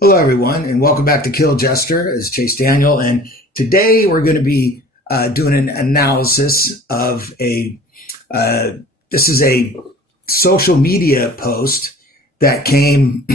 Hello, everyone, and welcome back to Kill Jester as Chase Daniel. And today we're going to be doing an analysis of this is a social media post that came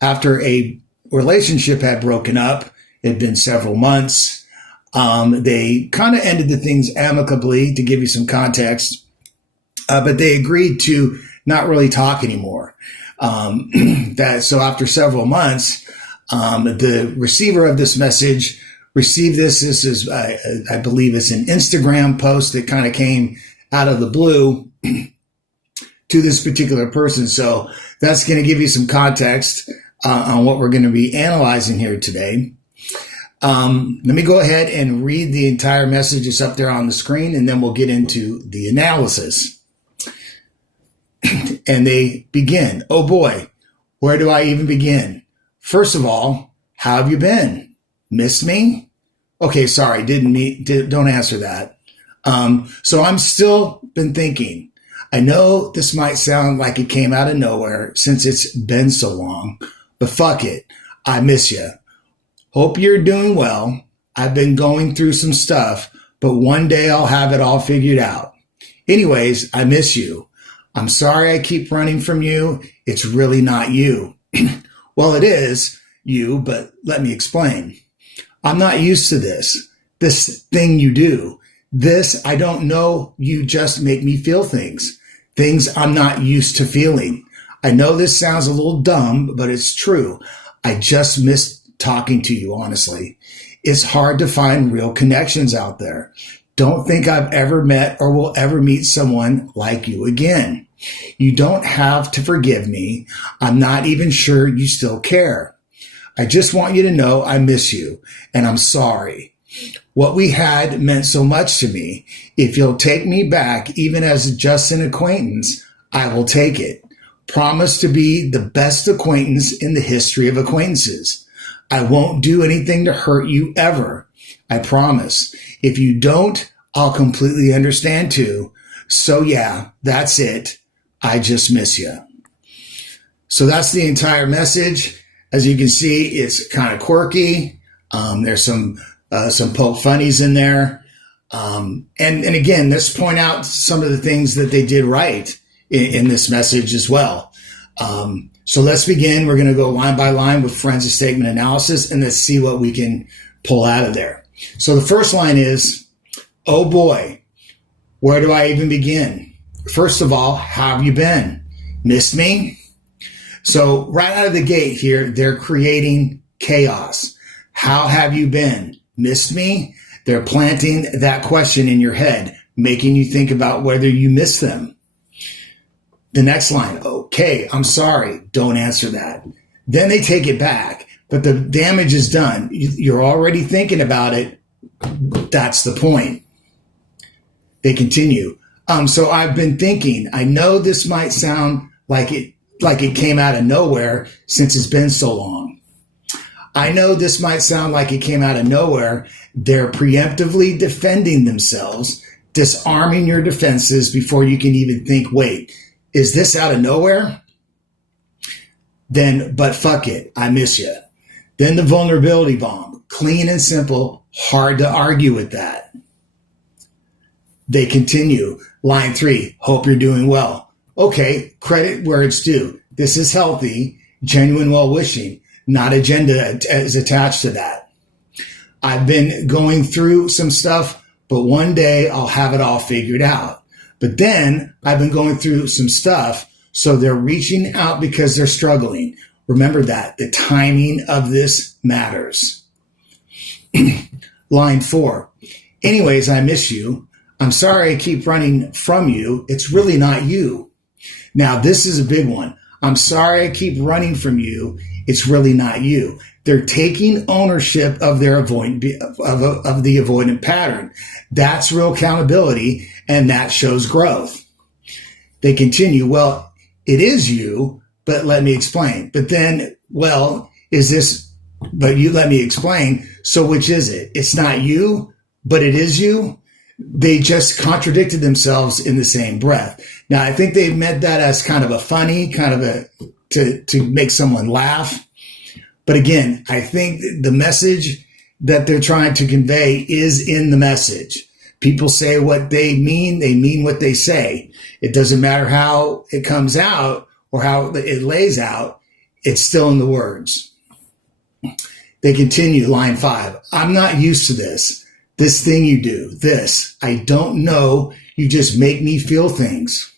after a relationship had broken up. It had been several months. They kind of ended the things amicably, to give you some context, but they agreed to not really talk anymore. So after several months, the receiver of this message received this. This is, I believe it's an Instagram post that kind of came out of the blue to this particular person. So that's going to give you some context on what we're going to be analyzing here today. Let me go ahead and read the entire message. It's up there on the screen, and then we'll get into the analysis. And they begin. Oh boy, where do I even begin? First of all, how have you been? Missed me? Okay, sorry, don't answer that. So I'm still been thinking. I know this might sound like it came out of nowhere since it's been so long, but fuck it. I miss you. Hope you're doing well. I've been going through some stuff, but one day I'll have it all figured out. Anyways, I miss you. I'm sorry I keep running from you. It's really not you. Well, it is you, but let me explain. I'm not used to this thing you do. I don't know. You just make me feel things I'm not used to feeling. I know this sounds a little dumb, but it's true. I just miss talking to you, honestly. It's hard to find real connections out there. Don't think I've ever met or will ever meet someone like you again. You don't have to forgive me. I'm not even sure you still care. I just want you to know I miss you, and I'm sorry. What we had meant so much to me. If you'll take me back, even as just an acquaintance, I will take it. Promise to be the best acquaintance in the history of acquaintances. I won't do anything to hurt you ever. I promise. If you don't, I'll completely understand too. So yeah, that's it. I just miss you. So that's the entire message. As you can see, it's kind of quirky. There's some poke funnies in there. And again, let's point out some of the things that they did right in this message as well. So let's begin. We're going to go line by line with forensic statement analysis, and let's see what we can pull out of there. So the first line is, oh boy, where do I even begin? First of all, how have you been? Missed me? So right out of the gate here, they're creating chaos. How have you been? Missed me? They're planting that question in your head, making you think about whether you miss them. The next line, okay, I'm sorry. Don't answer that. Then they take it back, but the damage is done. You're already thinking about it. That's the point. They continue. So I've been thinking, I know this might sound like it came out of nowhere since it's been so long. I know this might sound like it came out of nowhere. They're preemptively defending themselves, disarming your defenses before you can even think, wait, is this out of nowhere? But fuck it, I miss you. Then the vulnerability bomb, clean and simple, hard to argue with that. They continue. Line 3, hope you're doing well. Okay, credit where it's due. This is healthy, genuine well-wishing, not agenda is attached to that. I've been going through some stuff, but one day I'll have it all figured out. But then I've been going through some stuff, so they're reaching out because they're struggling. Remember that. The timing of this matters. Line 4, anyways, I miss you. I'm sorry I keep running from you. It's really not you. Now, this is a big one. I'm sorry I keep running from you. It's really not you. They're taking ownership of their of the avoidant pattern. That's real accountability, and that shows growth. They continue, well, it is you, but let me explain. But then, well, but you let me explain. So which is it? It's not you, but it is you. They just contradicted themselves in the same breath. Now, I think they meant that as kind of a funny, to make someone laugh. But again, I think the message that they're trying to convey is in the message. People say what they mean what they say. It doesn't matter how it comes out or how it lays out, it's still in the words. They continue, line 5. I'm not used to this. This thing you do, this. I don't know. You just make me feel things.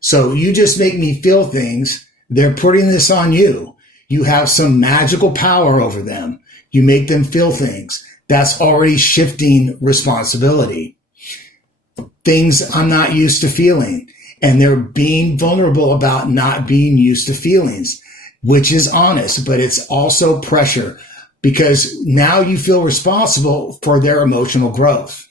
So you just make me feel things. They're putting this on you. You have some magical power over them. You make them feel things. That's already shifting responsibility. Things I'm not used to feeling. And they're being vulnerable about not being used to feelings, which is honest, but it's also pressure because now you feel responsible for their emotional growth.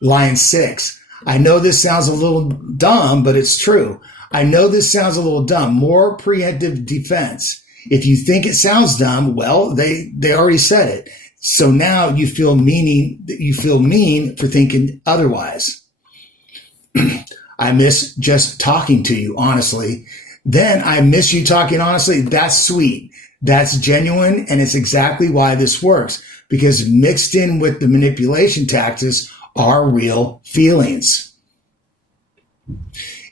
Line 6. I know this sounds a little dumb, but it's true. I know this sounds a little dumb. More preemptive defense. If you think it sounds dumb, well, they already said it. So now you feel mean for thinking otherwise. I miss just talking to you, honestly. Then I miss you talking honestly. That's sweet. That's genuine. And it's exactly why this works, because mixed in with the manipulation tactics are real feelings.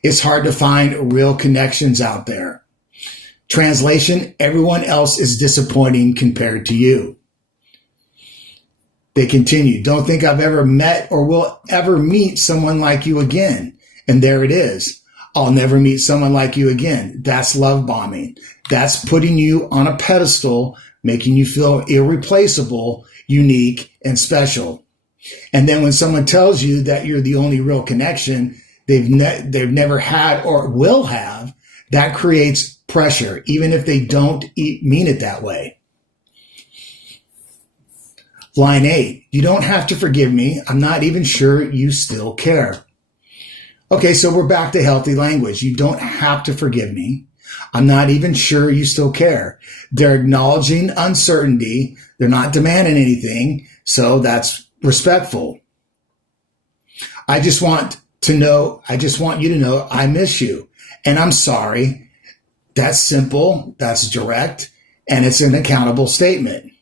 It's hard to find real connections out there. Translation, everyone else is disappointing compared to you. They continue, don't think I've ever met or will ever meet someone like you again. And there it is. I'll never meet someone like you again. That's love bombing. That's putting you on a pedestal, making you feel irreplaceable, unique, and special. And then when someone tells you that you're the only real connection they've never had or will have, that creates pressure, even if they don't mean it that way. Line 8, you don't have to forgive me. I'm not even sure you still care. Okay, so we're back to healthy language. You don't have to forgive me. I'm not even sure you still care. They're acknowledging uncertainty. They're not demanding anything. So that's respectful. I just want you to know I miss you. And I'm sorry. That's simple. That's direct. And it's an accountable statement.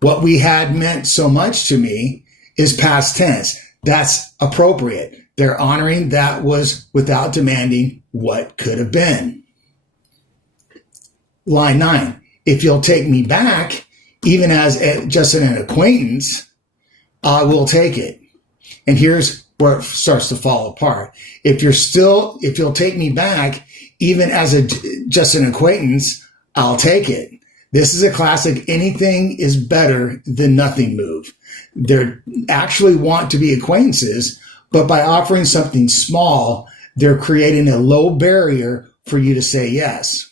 What we had meant so much to me is past tense. That's appropriate. They're honoring that was without demanding what could have been. Line 9, if you'll take me back, even as just an acquaintance, I will take it. And here's where it starts to fall apart. If you'll take me back, even as just an acquaintance, I'll take it. This is a classic anything is better than nothing move. They actually want to be acquaintances, but by offering something small, they're creating a low barrier for you to say yes.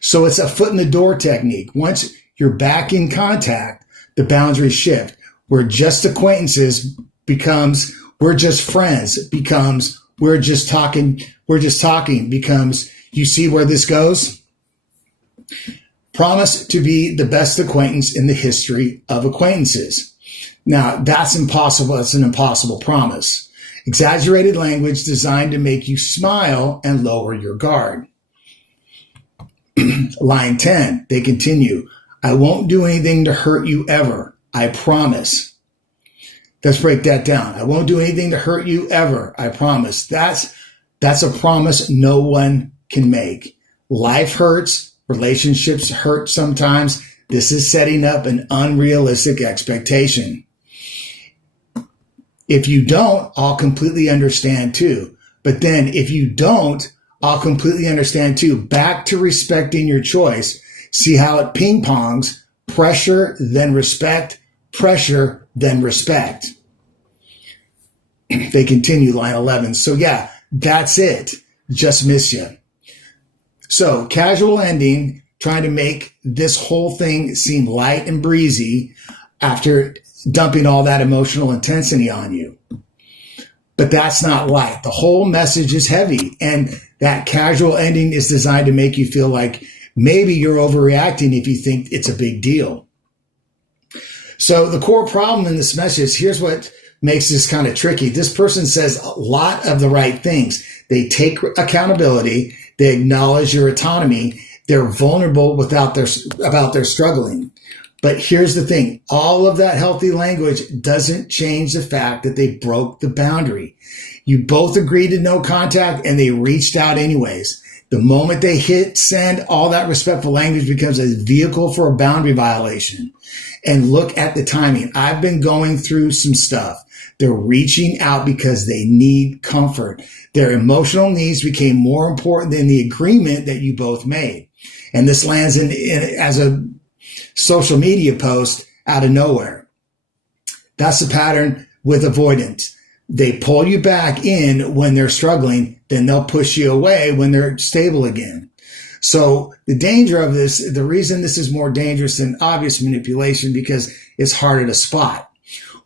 So it's a foot in the door technique. Once you're back in contact, the boundaries shift. Where just acquaintances becomes we're just friends, becomes we're just talking, becomes you see where this goes? Promise to be the best acquaintance in the history of acquaintances. Now, that's impossible. That's an impossible promise. Exaggerated language designed to make you smile and lower your guard. Line 10, they continue. I won't do anything to hurt you ever. I promise. Let's break that down. I won't do anything to hurt you ever. I promise. That's a promise no one can make. Life hurts. Relationships hurt sometimes. This is setting up an unrealistic expectation. If you don't, I'll completely understand too. But then if you don't, I'll completely understand too. Back to respecting your choice. See how it ping pongs. Pressure, then respect. Pressure, then respect. They continue, line 11. So yeah, that's it. Just miss you. So casual ending, trying to make this whole thing seem light and breezy after dumping all that emotional intensity on you. But that's not light. The whole message is heavy. And that casual ending is designed to make you feel like maybe you're overreacting if you think it's a big deal. So the core problem in this message, here's what makes this kind of tricky. This person says a lot of the right things. They take accountability. They acknowledge your autonomy. They're vulnerable about their struggling. But here's the thing. All of that healthy language doesn't change the fact that they broke the boundary. You both agreed to no contact and they reached out anyways. The moment they hit send, all that respectful language becomes a vehicle for a boundary violation. And look at the timing. I've been going through some stuff. They're reaching out because they need comfort. Their emotional needs became more important than the agreement that you both made. And this lands in as a social media post out of nowhere. That's the pattern with avoidance. They pull you back in when they're struggling, then they'll push you away when they're stable again. So the danger of this, the reason this is more dangerous than obvious manipulation, because it's harder to spot.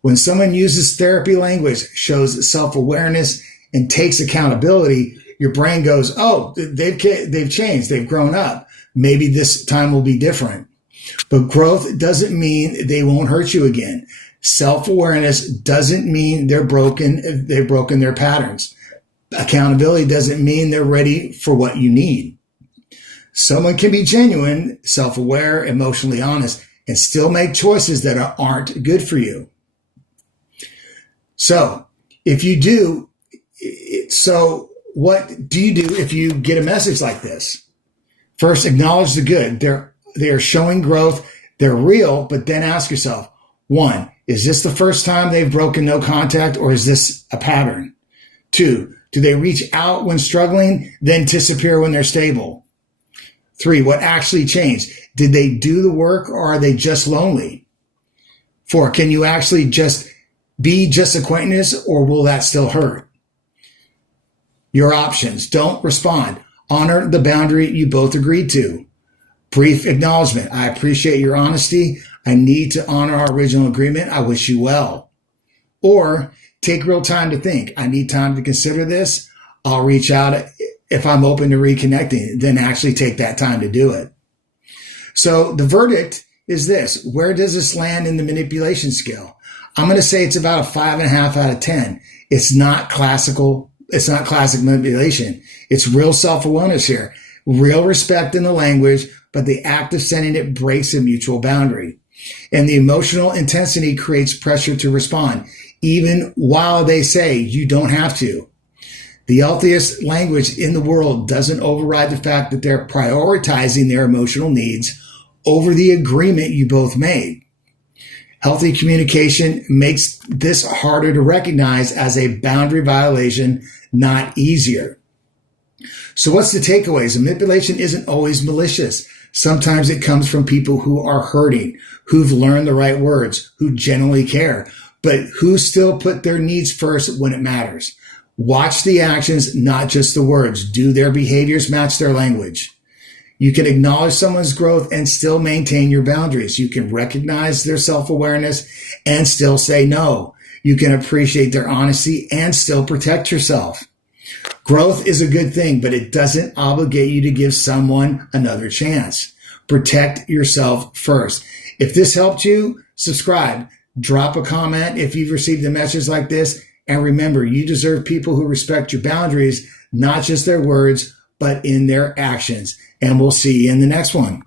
When someone uses therapy language, shows self-awareness, and takes accountability, your brain goes, oh, they've changed, they've grown up. Maybe this time will be different. But growth doesn't mean they won't hurt you again. Self-awareness doesn't mean they've broken their patterns. Accountability doesn't mean they're ready for what you need. Someone can be genuine, self-aware, emotionally honest, and still make choices that aren't good for you. So what do you do if you get a message like this? First, acknowledge the good. They are showing growth. They're real, but then ask yourself, one, is this the first time they've broken no contact, or is this a pattern? Two, do they reach out when struggling, then disappear when they're stable? Three, what actually changed? Did they do the work, or are they just lonely? Four, can you actually just be acquaintance, or will that still hurt? Your options. Don't respond. Honor the boundary you both agreed to. Brief acknowledgement. I appreciate your honesty. I need to honor our original agreement. I wish you well. Or take real time to think. I need time to consider this. I'll reach out if I'm open to reconnecting, then actually take that time to do it. So the verdict is this. Where does this land in the manipulation scale? I'm going to say it's about a 5.5 out of 10. It's not classic manipulation. It's real self-awareness here. Real respect in the language, but the act of sending it breaks a mutual boundary. And the emotional intensity creates pressure to respond, even while they say you don't have to. The healthiest language in the world doesn't override the fact that they're prioritizing their emotional needs over the agreement you both made. Healthy communication makes this harder to recognize as a boundary violation, not easier. So what's the takeaways? Manipulation isn't always malicious. Sometimes it comes from people who are hurting, who've learned the right words, who genuinely care, but who still put their needs first when it matters. Watch the actions, not just the words. Do their behaviors match their language? You can acknowledge someone's growth and still maintain your boundaries. You can recognize their self-awareness and still say no. You can appreciate their honesty and still protect yourself. Growth is a good thing, but it doesn't obligate you to give someone another chance. Protect yourself first. If this helped you, subscribe. Drop a comment if you've received a message like this. And remember, you deserve people who respect your boundaries, not just their words, but in their actions. And we'll see you in the next one.